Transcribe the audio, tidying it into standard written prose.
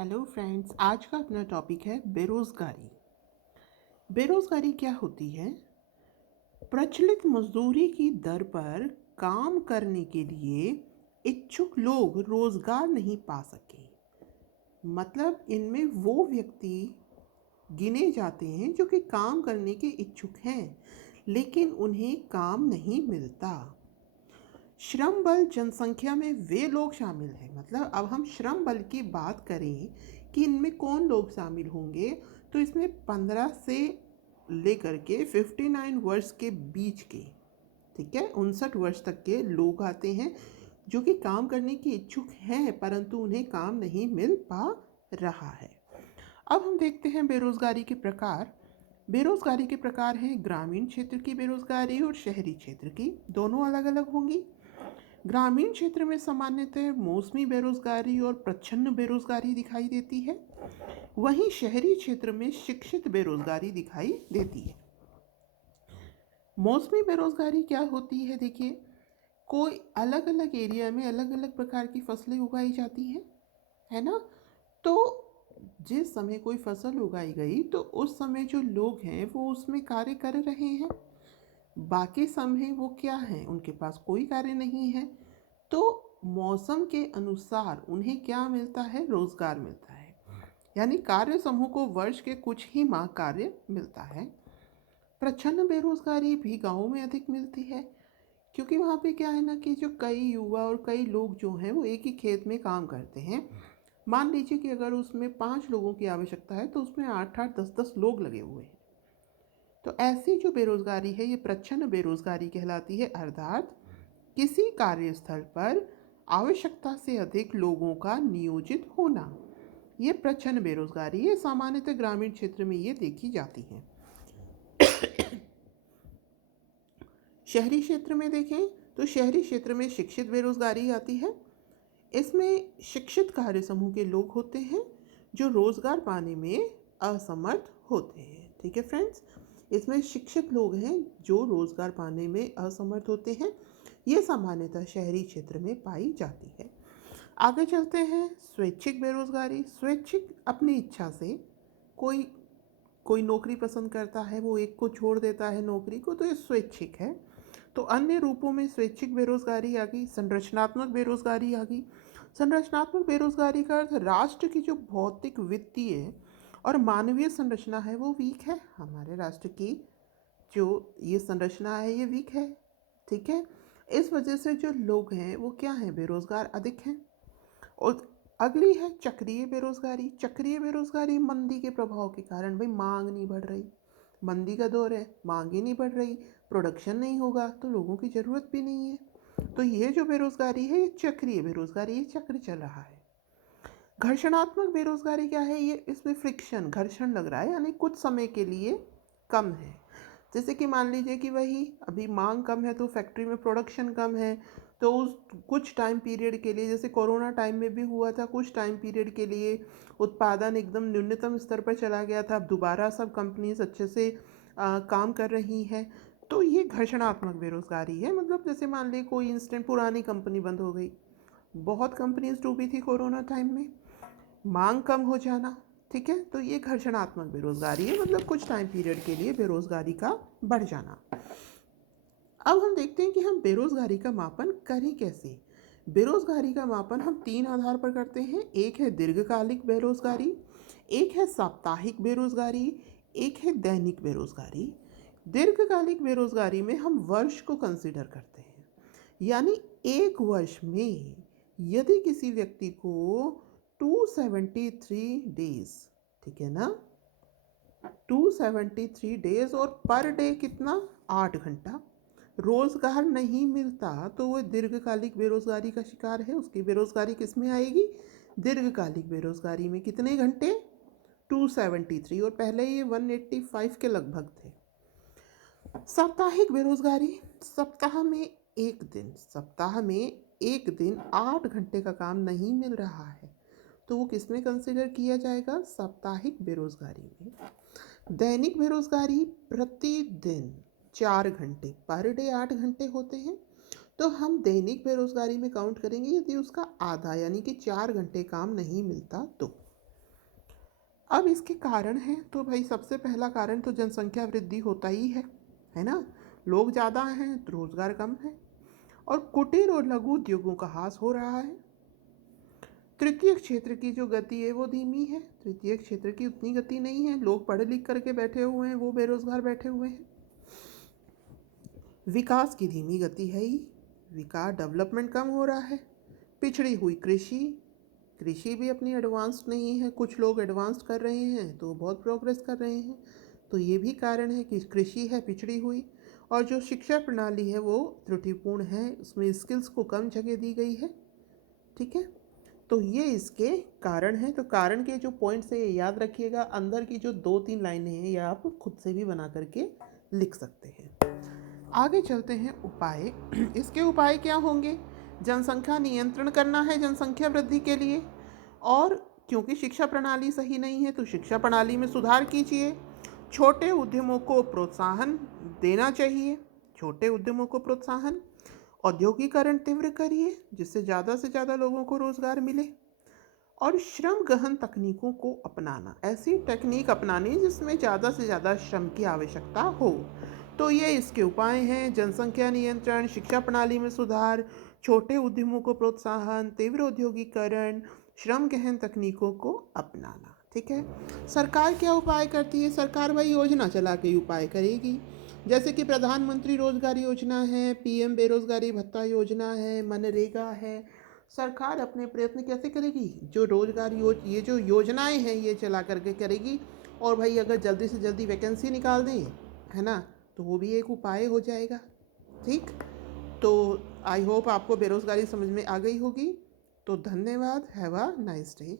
Hello friends, आज का अपना टॉपिक है बेरोज़गारी। बेरोज़गारी क्या होती है? प्रचलित मजदूरी की दर पर काम करने के लिए इच्छुक लोग रोज़गार नहीं पा सके। मतलब इनमें वो व्यक्ति गिने जाते हैं जो कि काम करने के इच्छुक हैं, लेकिन उन्हें काम नहीं मिलता। श्रम बल जनसंख्या में वे लोग शामिल हैं। मतलब अब हम श्रम बल की बात करें कि इनमें कौन लोग शामिल होंगे, तो इसमें 15 से लेकर के 59 वर्ष के बीच के, ठीक है, 59 वर्ष तक के लोग आते हैं जो कि काम करने की इच्छुक हैं, परंतु उन्हें काम नहीं मिल पा रहा है। अब हम देखते हैं बेरोजगारी के प्रकार। बेरोजगारी के प्रकार हैं ग्रामीण क्षेत्र की बेरोजगारी और शहरी क्षेत्र की, दोनों अलग अलग होंगी। ग्रामीण क्षेत्र में सामान्यतः मौसमी बेरोजगारी और प्रच्छन्न बेरोजगारी दिखाई देती है, वहीं शहरी क्षेत्र में शिक्षित बेरोजगारी दिखाई देती है। मौसमी बेरोजगारी क्या होती है? देखिए, कोई अलग अलग एरिया में अलग अलग प्रकार की फसलें उगाई जाती हैं, है ना? तो जिस समय कोई फसल उगाई गई तो उस समय जो लोग हैं वो उसमें कार्य कर रहे हैं, बाकी समय वो क्या हैं, उनके पास कोई कार्य नहीं है। तो मौसम के अनुसार उन्हें क्या मिलता है? रोजगार मिलता है। यानी कार्य समूह को वर्ष के कुछ ही माह कार्य मिलता है। प्रच्छन्न बेरोजगारी भी गांवों में अधिक मिलती है, क्योंकि वहाँ पे क्या है ना कि जो कई युवा और कई लोग जो हैं वो एक ही खेत में काम करते हैं। मान लीजिए कि अगर उसमें 5 लोगों की आवश्यकता है तो उसमें 8-8 10-10 लोग लगे हुए हैं। तो ऐसी जो बेरोजगारी है ये प्रच्छन्न बेरोजगारी कहलाती है, अर्थात किसी कार्यस्थल पर आवश्यकता से अधिक लोगों का नियोजित होना। ये प्रच्छन्न बेरोजगारी है, सामान्यतः ग्रामीण क्षेत्र में ये देखी जाती है। शहरी क्षेत्र में देखें तो शहरी क्षेत्र में शिक्षित बेरोजगारी आती है। इसमें शिक्षित कार्य समूह के लोग होते हैं जो रोजगार पाने में असमर्थ होते हैं। ठीक है फ्रेंड्स, इसमें शिक्षित लोग हैं जो रोजगार पाने में असमर्थ होते हैं। ये सामान्यतः शहरी क्षेत्र में पाई जाती है। आगे चलते हैं, स्वैच्छिक बेरोजगारी। स्वैच्छिक अपनी इच्छा से कोई कोई नौकरी पसंद करता है, वो एक को छोड़ देता है नौकरी को, तो ये स्वैच्छिक है। तो अन्य रूपों में स्वैच्छिक बेरोजगारी आ गई, संरचनात्मक बेरोजगारी आ गई। संरचनात्मक बेरोजगारी का अर्थ राष्ट्र की जो भौतिक, वित्तीय और मानवीय संरचना है वो वीक है। हमारे राष्ट्र की जो ये संरचना है ये वीक है, ठीक है। इस वजह से जो लोग हैं वो क्या हैं? बेरोजगार अधिक हैं। और अगली है चक्रीय बेरोजगारी। चक्रीय बेरोजगारी मंदी के प्रभाव के कारण, भाई मांग नहीं बढ़ रही, मंदी का दौर है, मांग ही नहीं बढ़ रही, प्रोडक्शन नहीं होगा तो लोगों की ज़रूरत भी नहीं है। तो ये जो बेरोजगारी है ये चक्रीय बेरोजगारी, ये चक्र चल रहा है। घर्षणात्मक बेरोजगारी क्या है? ये इसमें फ्रिक्शन, घर्षण लग रहा है, यानी कुछ समय के लिए कम है। जैसे कि मान लीजिए कि वही अभी मांग कम है तो फैक्ट्री में प्रोडक्शन कम है, तो उस कुछ टाइम पीरियड के लिए, जैसे कोरोना टाइम में भी हुआ था, कुछ टाइम पीरियड के लिए उत्पादन एकदम न्यूनतम स्तर पर चला गया था। अब दोबारा सब कंपनीज अच्छे से काम कर रही हैं। तो ये घर्षणात्मक बेरोजगारी है। मतलब जैसे मान ली कोई इंस्टेंट पुरानी कंपनी बंद हो गई, बहुत कंपनीज डूबी थी कोरोना टाइम में, मांग कम हो जाना, ठीक है, तो ये घर्षणात्मक बेरोजगारी है। मतलब कुछ टाइम पीरियड के लिए बेरोजगारी का बढ़ जाना। अब हम देखते हैं कि हम बेरोजगारी का मापन करें कैसे। बेरोजगारी का मापन हम 3 आधार पर करते हैं। एक है दीर्घकालिक बेरोजगारी, एक है साप्ताहिक बेरोजगारी, एक है दैनिक बेरोजगारी। दीर्घकालिक बेरोजगारी में हम वर्ष को कंसिडर करते हैं, यानी एक वर्ष में यदि किसी व्यक्ति को 273 डेज, ठीक है ना, 273 डेज और पर डे कितना? 8 घंटा रोजगार नहीं मिलता तो वो दीर्घकालिक बेरोजगारी का शिकार है। उसकी बेरोजगारी किस में आएगी? दीर्घकालिक बेरोजगारी में। कितने घंटे? 273, और पहले ये 185 के लगभग थे। साप्ताहिक बेरोजगारी, सप्ताह में एक दिन 8 घंटे का काम नहीं मिल रहा है, तो वो किस में कंसिडर किया जाएगा? साप्ताहिक बेरोजगारी में। दैनिक बेरोजगारी, प्रतिदिन 4 घंटे, पर डे 8 घंटे होते हैं, तो हम दैनिक बेरोजगारी में काउंट करेंगे यदि उसका आधा, यानी कि 4 घंटे काम नहीं मिलता तो। अब इसके कारण हैं, तो भाई सबसे पहला कारण तो जनसंख्या वृद्धि होता ही है ना। लोग ज़्यादा हैं तो रोज़गार कम है, और कुटीर और लघु उद्योगों का ह्रास हो रहा है। तृतीय क्षेत्र की जो गति है वो धीमी है, तृतीय क्षेत्र की उतनी गति नहीं है, लोग पढ़ लिख करके बैठे हुए हैं, वो बेरोजगार बैठे हुए हैं। विकास की धीमी गति है ही, विकास डेवलपमेंट कम हो रहा है। पिछड़ी हुई कृषि, कृषि भी अपनी एडवांस नहीं है, कुछ लोग एडवांस कर रहे हैं तो बहुत प्रोग्रेस कर रहे हैं, तो ये भी कारण है कि कृषि है पिछड़ी हुई। और जो शिक्षा प्रणाली है वो त्रुटिपूर्ण है, उसमें स्किल्स को कम जगह दी गई है। ठीक है, तो ये इसके कारण हैं। तो कारण के जो पॉइंट्स है ये याद रखिएगा, अंदर की जो 2-3 लाइनें हैं ये आप खुद से भी बना करके लिख सकते हैं। आगे चलते हैं उपाय। इसके उपाय क्या होंगे? जनसंख्या नियंत्रण करना है जनसंख्या वृद्धि के लिए, और क्योंकि शिक्षा प्रणाली सही नहीं है तो शिक्षा प्रणाली में सुधार कीजिए। छोटे उद्यमों को प्रोत्साहन देना चाहिए, छोटे उद्यमों को प्रोत्साहन। औद्योगिकरण तीव्र करिए जिससे ज़्यादा से ज़्यादा लोगों को रोज़गार मिले। और श्रम गहन तकनीकों को अपनाना, ऐसी टेक्निक अपनानी जिसमें ज़्यादा से ज़्यादा श्रम की आवश्यकता हो। तो ये इसके उपाय हैं: जनसंख्या नियंत्रण, शिक्षा प्रणाली में सुधार, छोटे उद्यमों को प्रोत्साहन, तीव्र औद्योगिकरण, श्रम गहन तकनीकों को अपनाना। ठीक है, सरकार क्या उपाय करती है? सरकार वही योजना चला के उपाय करेगी, जैसे कि प्रधानमंत्री रोजगार योजना है, पीएम बेरोजगारी भत्ता योजना है, मनरेगा है। सरकार अपने प्रयत्न कैसे करेगी? जो रोजगार ये जो योजनाएं हैं ये चला करके करेगी, और भाई अगर जल्दी से जल्दी वैकेंसी निकाल दें, है ना, तो वो भी एक उपाय हो जाएगा। ठीक, तो आई होप आपको बेरोजगारी समझ में आ गई होगी। तो धन्यवाद, हैव अ नाइस डे।